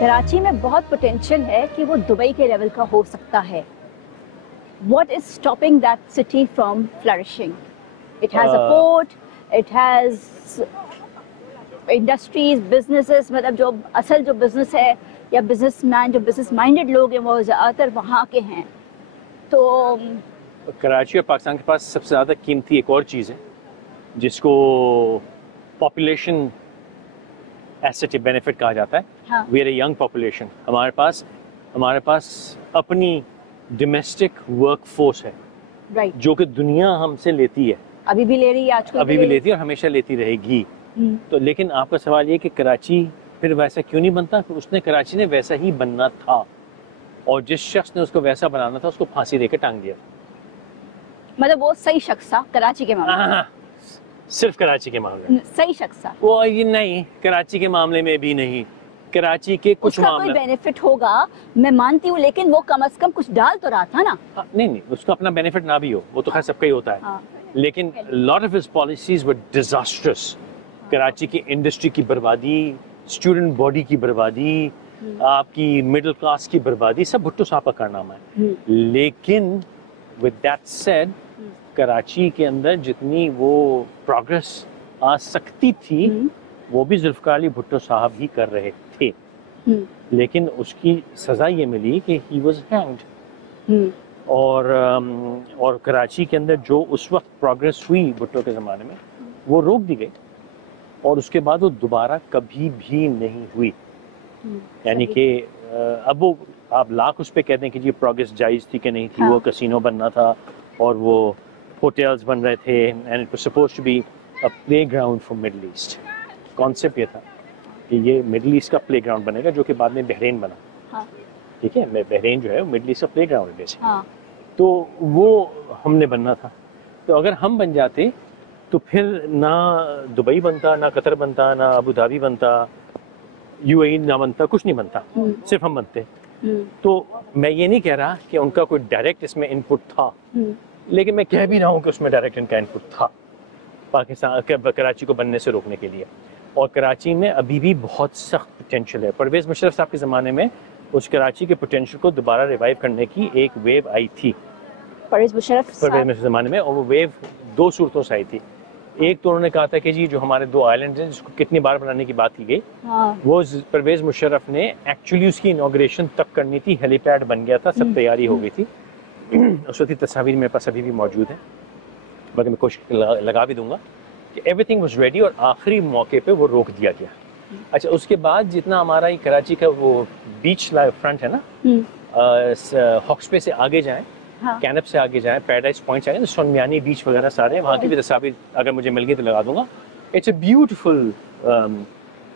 कराची में बहुत पोटेंशियल है कि वो दुबई के लेवल का हो सकता है। What is stopping that city from flourishing? It has a port, it has industries, businesses, मतलब जो असल जो बिजनेस है या बिजनेसमैन जो बिजनेस माइंडेड लोग हैं वो ज़्यादातर वहाँ के हैं। तो कराची और पाकिस्तान के पास सबसे ज़्यादा कीमती एक और चीज़ है जिसको पॉपुलेशन एसेट बेनिफिट कहा जाता है। हाँ। We are a young population, हमारे पास अपनी डोमेस्टिक वर्क फोर्स है, राइट, जो कि दुनिया हमसे लेती है, अभी भी ले रही है, आजकल अभी भी लेती है और हमेशा लेती रहेगी। तो लेकिन आपका सवाल ये कि कराची फिर वैसा क्यों नहीं बनता? उसने कराची ने वैसा ही बनना था और जिस शख्स ने उसको वैसा बनाना था उसको फांसी देकर टांग दिया। मतलब वो सही शख्स था कराची के मामले में? सिर्फ कराची के मामले में सही शख्स था वो? ये नहीं, कराची के मामले में भी नहीं, कराची के कुछ उसका मामले। कोई बेनिफिट होगा मैं मानती हूँ, लेकिन वो कम से कम कुछ डाल तो रहा था ना। नहीं, उसका अपना बेनिफिट ना भी हो, वो तो खैर सबका ही होता है। हाँ। लेकिन lot of his policies were disastrous. Karachi की इंडस्ट्री की बर्बादी, स्टूडेंट बॉडी की बर्बादी, आपकी मिडिल क्लास की बर्बादी, सब भुट्टो साहब का कारनामा है। लेकिन विद दैट सेड, कराची के अंदर जितनी वो प्रोग्रेस आ सकती थी वो भी जुल्फ़िकार अली भुट्टो साहब ही कर रहे थे। लेकिन उसकी सज़ा ये मिली कि ही वाज हैंग्ड। और कराची के अंदर जो उस वक्त प्रोग्रेस हुई भुट्टो के ज़माने में वो रोक दी गई और उसके बाद वो दोबारा कभी भी नहीं हुई। यानी कि अब वो आप लाख उस पर कहते हैं कि जी प्रोग्रेस जायज़ थी कि नहीं थी। हाँ। वो कैसीनो बनना था और वो होटल्स बन रहे थे and it was supposed to be a playground for Middle East. Concept ये था कि ये मिडिल ईस्ट का प्लेग्राउंड बनेगा, जो कि बाद में बहरीन बना। हाँ। ठीक है, बहरीन जो है वो मिडिल ईस्ट का प्लेग्राउंड है बेसिकली। हाँ। तो वो हमने बनना था। तो अगर हम बन जाते तो फिर ना दुबई बनता, ना कतर बनता, ना अबू धाबी बनता, यूएई ना बनता, कुछ नहीं बनता, सिर्फ हम बनते। तो मैं ये नहीं कह रहा कि उनका कोई डायरेक्ट इसमें इनपुट था, लेकिन मैं कह भी रहा हूँ कि उसमें डायरेक्ट इनका इनपुट था पाकिस्तान कराची को बनने से रोकने के लिए। और कराची में अभी भी बहुत सख्त पोटेंशियल है। परवेज़ मुशर्रफ साहब के ज़माने में उस कराची के पोटेंशियल को दोबारा रिवाइव करने की एक वेव आई थी परवेज़ मुशर्रफ के ज़माने में, और वो वेव दो सूरतों से आई थी। एक तो उन्होंने कहा था कि जी जो हमारे दो आइलैंड हैं जिसको कितनी बार बनाने की बात की गई, वो परवेज़ मुशर्रफ ने एक्चुअली उसकी इनॉग्रेशन तब करनी थी, हेलीपैड बन गया था, सब तैयारी हो गई थी। उस वक्त की तस्वीर मेरे पास अभी भी मौजूद है, बाकी मैं कोशिश लगा भी दूंगा कि एवरीथिंग वाज रेडी और आखिरी मौके पे वो रोक दिया गया। अच्छा, उसके बाद जितना हमारा ये कराची का वो बीच फ्रंट है ना, हॉक्सपे से आगे जाएं, कैनप से आगे जाएं, पैराडाइज पॉइंट से आगे, सोनमियानी बीच वगैरह सारे वहाँ की भी तस्वीर अगर मुझे मिल गई तो लगा दूंगा। It's a beautiful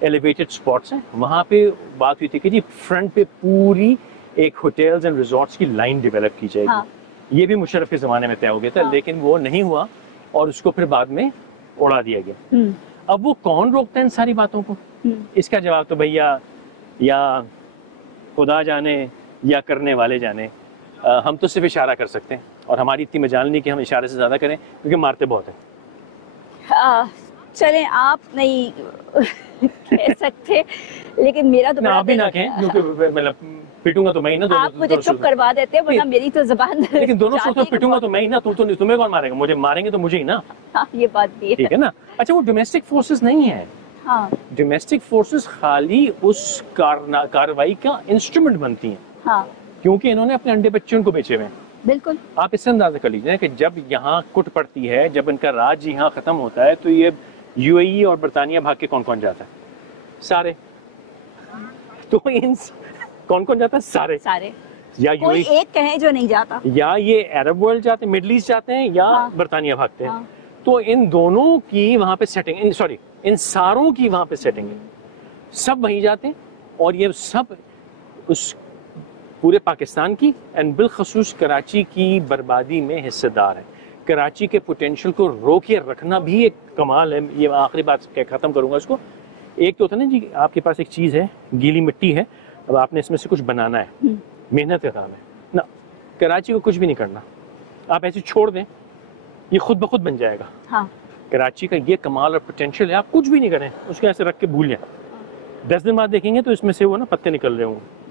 elevated spots हैं। वहाँ पे बात हुई थी कि जी फ्रंट पे पूरी एक होटल्स एंड रिजॉर्ट्स की लाइन डेवलप की जाएगी। हाँ। ये भी मुशर्रफ के ज़माने में तय हो गया था। हाँ। लेकिन वो नहीं हुआ और उसको फिर बाद में उड़ा दिया गया। अब वो कौन रोकता है इन सारी बातों को? इसका जवाब तो भैया या खुदा जाने या करने वाले जाने। हम तो सिर्फ इशारा कर सकते हैं और हमारी इतनी मजाल नहीं कि हम इशारे से ज़्यादा करें, क्योंकि मारते बहुत हैं। चलें, आप नहीं कह सकते, लेकिन मेरा तो आप भी ना कहें, क्योंकि मतलब पिटूंगा तो मैं ही ना। आप मुझे चुप करवा देते हैं, वरना मेरी तो ज़बान। लेकिन दोनों सूरतों पिटूंगा तो मैं ही ना, तुम्हें कौन मारेगा? मुझे मारेंगे तो मुझे ही ना। हाँ, ये बात भी है। ठीक है ना। अच्छा, वो डोमेस्टिक फोर्सेस नहीं है। हाँ। डोमेस्टिक फोर्सेस खाली उस कार्रवाई का इंस्ट्रूमेंट बनती हैं। हाँ। क्योंकि इन्होंने अपने अंडे बच्चे उनको बेचे हुए हैं। बिल्कुल। आप इससे अंदाजा कर लीजिए कि जब यहाँ कुट पड़ती है, जब इनका राज यहाँ खत्म होता है, तो ये यूएई और बरतानिया भाग के कौन कौन जाता है? सारे। तो इन कौन कौन जाता है? सारे। या कोई एक कहे जो नहीं जाता, या ये अरब वर्ल्ड जाते हैं, मिडिल ईस्ट जाते हैं, या बरतानिया भागते हैं। हाँ। तो इन दोनों की वहां पे सेटिंग, इन सारों की वहां पे सेटिंग है। सब वहीं जाते हैं और ये सब उस पूरे पाकिस्तान की एंड बिलखसूस कराची की बर्बादी में हिस्सेदार है। कराची के पोटेंशियल को रोके रखना भी एक कमाल है। ये आखिरी बात ख़त्म करूंगा इसको। एक तो होता है ना जी, आपके पास एक चीज़ है, गीली मिट्टी है, अब आपने इसमें से कुछ बनाना है, मेहनत का काम है ना। कराची को कुछ भी नहीं करना, आप ऐसे छोड़ दें, ये खुद ब खुद बन जाएगा। हाँ। कराची का ये कमाल और पोटेंशियल है, आप कुछ भी नहीं करें, उसको ऐसे रख के भूल जाएं। 10 दिन बाद देखेंगे तो इसमें से वो ना पत्ते निकल रहे होंगे।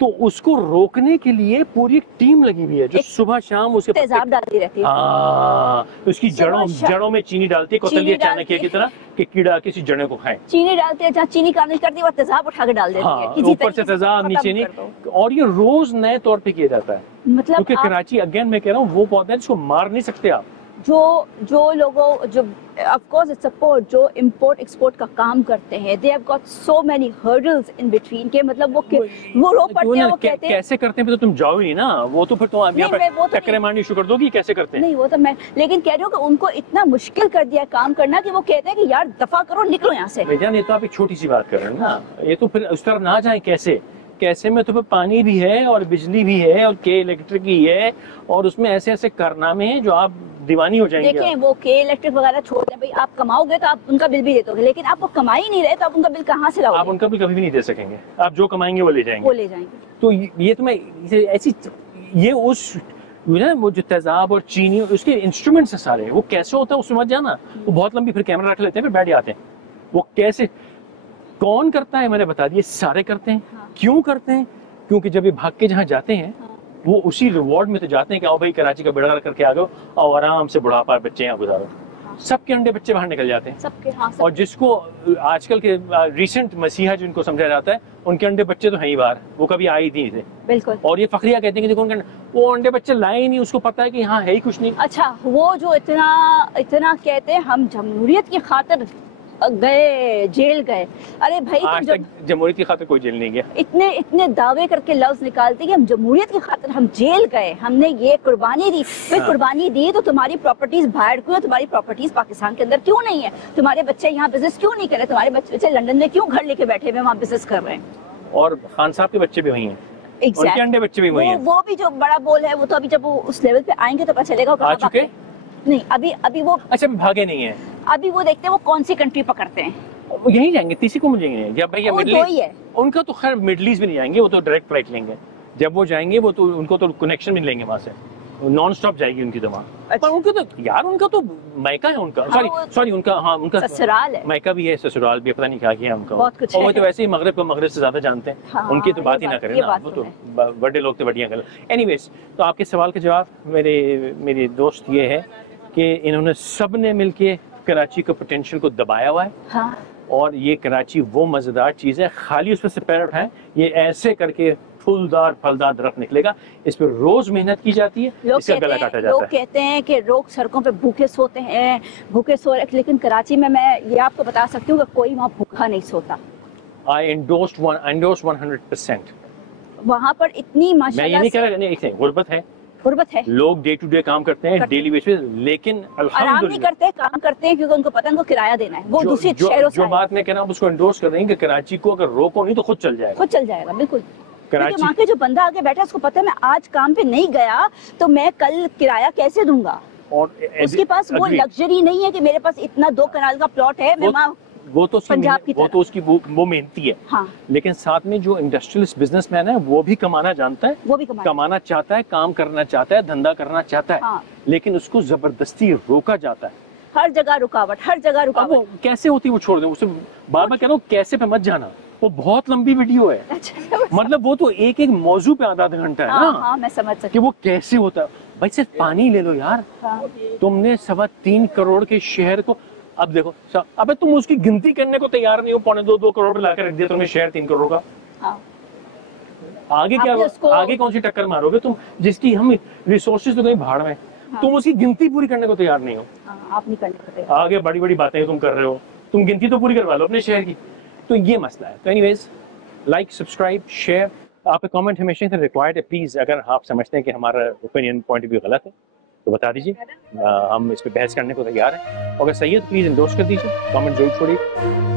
तो उसको रोकने के लिए पूरी एक टीम लगी हुई है जो सुबह शाम उसके तेजाब डालती रहती है। हाँ, उसकी जड़ों में चीनी डालती है, कौतलिया चाणक्य की तरह कि कीड़ा किसी जड़े को खाए। चीनी डालते हैं, जहाँ चीनी कामिल करती है वो तेजाब उठा के डाल देती है। हाँ, ऊपर से तेजाब नीचे नहीं, और ये रोज नए तौर पे किया जाता है। मतलब क्योंकि कराची अगेन मैं कह रहा हूँ वो पौधा है जिसको मार नहीं सकते आप। जो लोगों जो ऑफ कोर्स इट्स सपोर्ट जो इंपोर्ट एक्सपोर्ट का काम करते हैं, they have got so many hurdles in between के मतलब वो रो पड़ते हैं, वो कहते हैं कैसे करते हैं, तो तुम जाओ ही नहीं ना, वो तो फिर तुम यहाँ पर टक्करें मारनी शुरू कर दोगी कैसे करते हैं। नहीं वो तो मैं लेकिन कह रही हूँ कि उनको इतना मुश्किल कर दिया काम करना कि वो कहते हैं कि यार दफा करो, निकलो यहाँ से। भैया ये तो आप एक छोटी सी बात कर रहे हैं ना, ये तो फिर उस तरफ ना जाए कैसे में तो फिर पानी भी है और बिजली भी है और के इलेक्ट्रिक भी है और उसमें ऐसे ऐसे कारनामे हैं जो आप दीवानी हो जाएंगे। देखें वो के इलेक्ट्रिक वगैरह छोड़ दें भाई, आप कमाओगे तो आप उनका बिल भी दे दोगे, लेकिन आप वो कमा ही नहीं रहे तो आप उनका बिल कहाँ से लाओगे? आप उनका बिल कभी भी नहीं दे सकेंगे, आप जो कमाएंगे वो ले जाएंगे। तो ये तो मैं ऐसी ये उस वो जो तेजाब और चीनी उसके इंस्ट्रूमेंट्स है सारे, वो कैसे होता है उसमें मत जाना, वो बहुत लंबी फिर कैमरा रख लेते हैं फिर बैठ जाते हैं। वो कैसे कौन करता है मैंने बता दिया, सारे करते हैं। हाँ। क्यों करते हैं? क्योंकि जब ये भाग के जहाँ जाते हैं वो उसी रिवॉर्ड में तो जाते हैं कि आओ भाई कराची का बेड़ा करके आ गए और आराम से बुढ़ापा बच्चे यहाँ गुजारो। हाँ। सबके अंडे बच्चे बाहर निकल जाते हैं सबके। हाँ, और जिसको आजकल के रिसेंट मसीहा जिनको समझा जाता है उनके अंडे बच्चे तो हैं ही बाहर, वो कभी आए ही नहीं थे। बिल्कुल। और ये फखरिया कहते हैं कि देखो वो अंडे बच्चे लाए ही नहीं, उसको पता है कि यहाँ है ही कुछ नहीं। अच्छा, वो जो इतना कहते हैं हम जमहूरियत की खातिर गए, जेल गए, अरे भाई आज तक जमहूरियत की खातिर कोई जेल नहीं गया। इतने दावे करके लफ्ज निकालते कि हम जमहूरियत की खातिर हम जेल गए, हमने ये कुर्बानी दी। फिर कुर्बानी दी तो तुम्हारी प्रॉपर्टीज बाहर क्यों, तुम्हारी प्रॉपर्टीज पाकिस्तान के अंदर क्यों नहीं है? तुम्हारे बच्चे यहाँ बिजनेस क्यों नहीं करे? तुम्हारे बच्चे लंदन में क्यों घर लेके बैठे हुए वहाँ बिजनेस कर रहे हैं? और खान साहब के बच्चे भी वही हैं। उनके अंडे बच्चे भी वही हैं। वो भी जो बड़ा बोल है वो तो अभी जब वो उस लेवल पे आएंगे तो पता चलेगा कहाँ भागे। नहीं अभी वो अच्छा भागे नहीं है, अभी वो देखते हैं वो कौन सी कंट्री पकड़ते हैं, वो यहीं जाएंगे, तीसरी को जाएंगे। जब भैया मिडिल ईस्ट है उनका तो खैर मिडिल ईस्ट भी नहीं जाएंगे, वो तो डायरेक्ट फ्लाइट लेंगे। जब वो जाएंगे वो तो उनको तो कनेक्शन भी लेंगे वहां से, नॉन स्टॉप जाएगी उनकी तो वहाँ। पर उनको तो यार उनका तो मायका है उनका, सॉरी उनका ससुराल है, मायका भी है ससुराल भी, पता नहीं क्या किया उनका। और वो तो वैसे ही मगरब को मगरब से ज्यादा जानते हैं, उनकी तो बात ही ना करें ना, वो तो बड़े लोग तो बढ़िया कर। एनीवेज, तो आपके सवाल का जवाब मेरे दोस्त ये है कि इन्होंने सब ने मिलके कराची के पोटेंशियल को दबाया हुआ है। हाँ। और ये कराची वो मजेदार चीज है, खाली उसमें से पैर उठाएं, ये ऐसे करके फूलदार फलदार दरख्त निकलेगा। इस पर रोज मेहनत की जाती है, इसका गला काटा जाता है। लोग कहते हैं कि लोग सड़कों पे भूखे सोते हैं, भूखे सो रहे, लेकिन कराची में मैं ये आपको बता सकती हूँ कि कोई वहाँ भूखा नहीं सोता। I endorse 100%। वहाँ पर इतनी माशाल्लाह, मैं ये नहीं कह रहा, नहीं, गुर्बत है, लोग डे टू डे काम करते हैं, डेली बेसिस, लेकिन आराम नहीं करते, काम करते हैं क्योंकि उनको पता है उनको किराया देना है। वो दूसरी शहरों से जो बात मैं कह रहा हूँ उसको एंडोर्स कर रही हूँ कि कराची को अगर रोको नहीं तो खुद चल जाएगा, बिल्कुल। क्योंकि वहाँ के जो बंदा आगे बैठा है उसको पता है मैं आज काम पे नहीं गया तो मैं कल किराया कैसे दूंगा, और उसके पास वो लग्जरी नहीं है कि मेरे पास इतना 2 कनाल का प्लॉट है, मैं वो तो उसकी वो मेहनती है। हाँ। लेकिन साथ में जो इंडस्ट्रियलिस्ट बिजनेसमैन है वो भी कमाना जानता है, वो भी कमाना चाहता है, काम करना चाहता है, धंधा करना चाहता है। हाँ। लेकिन उसको जबरदस्ती रोका जाता है, हर जगह रुकावट। वो कैसे होती है वो छोड़ दे, उसे बार बार कह रहा हूँ कैसे पे मत जाना, वो बहुत लंबी वीडियो है। मतलब वो तो एक मौजू पे आधा घंटा है ना। हाँ, मैं समझ सकती कि वो कैसे होता है। भाई सिर्फ पानी ले लो यार। हाँ। तुमने 3.25 करोड़ के शहर को, अब देखो अबे तुम उसकी गिनती करने को तैयार नहीं हो, 2.25 करोड़ लाकर रख दिया तुमने शहर 3 करोड़ का। हाँ। आगे क्या, आगे कौन सी टक्कर मारोगे तुम, जिसकी हम रिसोर्सेज तो कहीं भाड़ में। हाँ। तुम उसकी गिनती पूरी करने को तैयार नहीं हो। आप नहीं करने को, आगे बड़ी बड़ी बातें तुम कर रहे हो, तुम गिनती तो पूरी करवा लो अपने शहर की। तो ये मसला है। तो एनीवेज, लाइक, सब्सक्राइब, शेयर। आपका कमेंट हमेशा से रिक्वायर्ड है, प्लीज। अगर आप समझते हैं कि हमारा ओपिनियन पॉइंट ऑफ व्यू गलत है तो बता दीजिए, हम इस पे बहस करने को तैयार हैं। अगर सही है तो प्लीज एंडोर्स कर दीजिए, कमेंट जरूर छोड़िए।